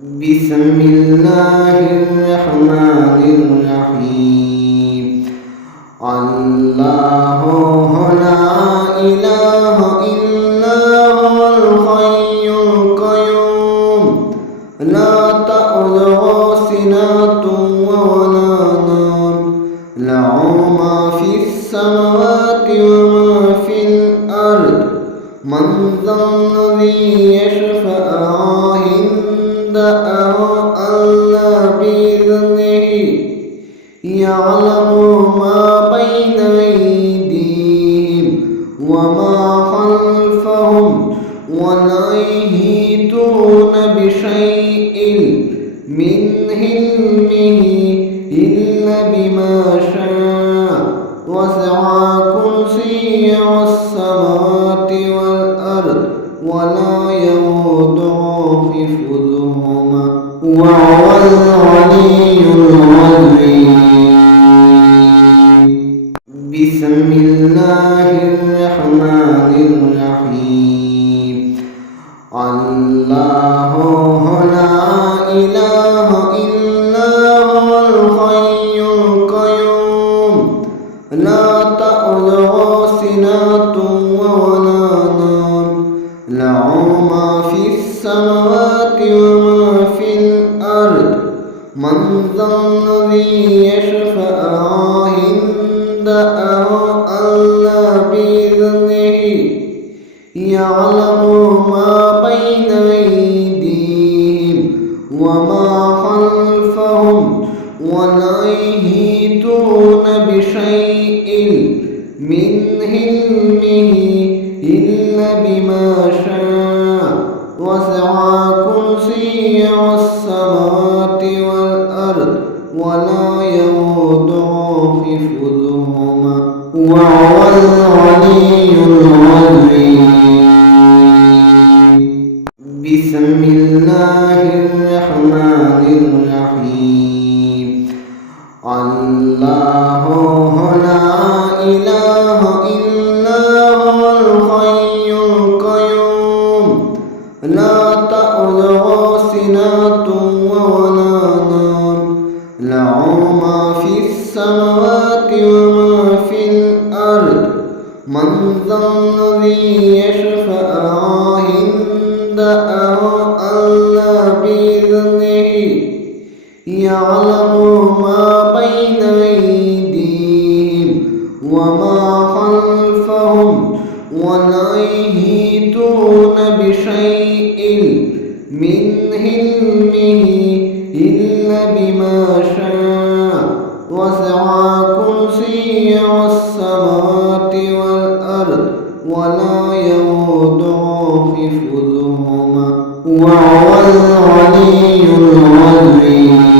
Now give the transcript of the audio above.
بسم الله الرحمن الرحيم. الله لا إله إلا هو الحي القيوم لا تأخذه سنة ولا نوم له ما في السماوات وما في الأرض من ذا الذي يشفع عنده إلا بإذنه يعلم ما بين أيديهم وما خلفهم ولا يحيطون بشيء من علمه إلا بما شاء وسع كرسيه السماوات والأرض ولا يؤوده حفظهما وهو العلي العظيم. بسم الله الرحمن الرحيم. الله لا إله إلا هو الحي القيوم لا تأخذه سنة ولا نوم له ما في السماوات وما في الأرض من ذا الذي يشفع عنده إلا بإذنه يعلم ما بين أيديهم وما خلفهم ولا يحيطون بشيء من علمه إلا بما شاء وسع كرسيه السماوات والأرض ولا يؤوده حفظهما وهو العلي العظيم. بسم الله الرحمن الرحيم. الله لا إله إلا هو الحي القيوم لا تأخذه سنة ولا نوم له ما في السماوات وما في الأرض من ذا الذي يشفع عنده إلا بإذنه يعلم ما بين أيديهم وما خلفهم ولا يحيطون بشيء من علمه إلا بما شاء وسع كرسيه السماوات والأرض ولا يؤوده حفظهما وهو العلي العظيم.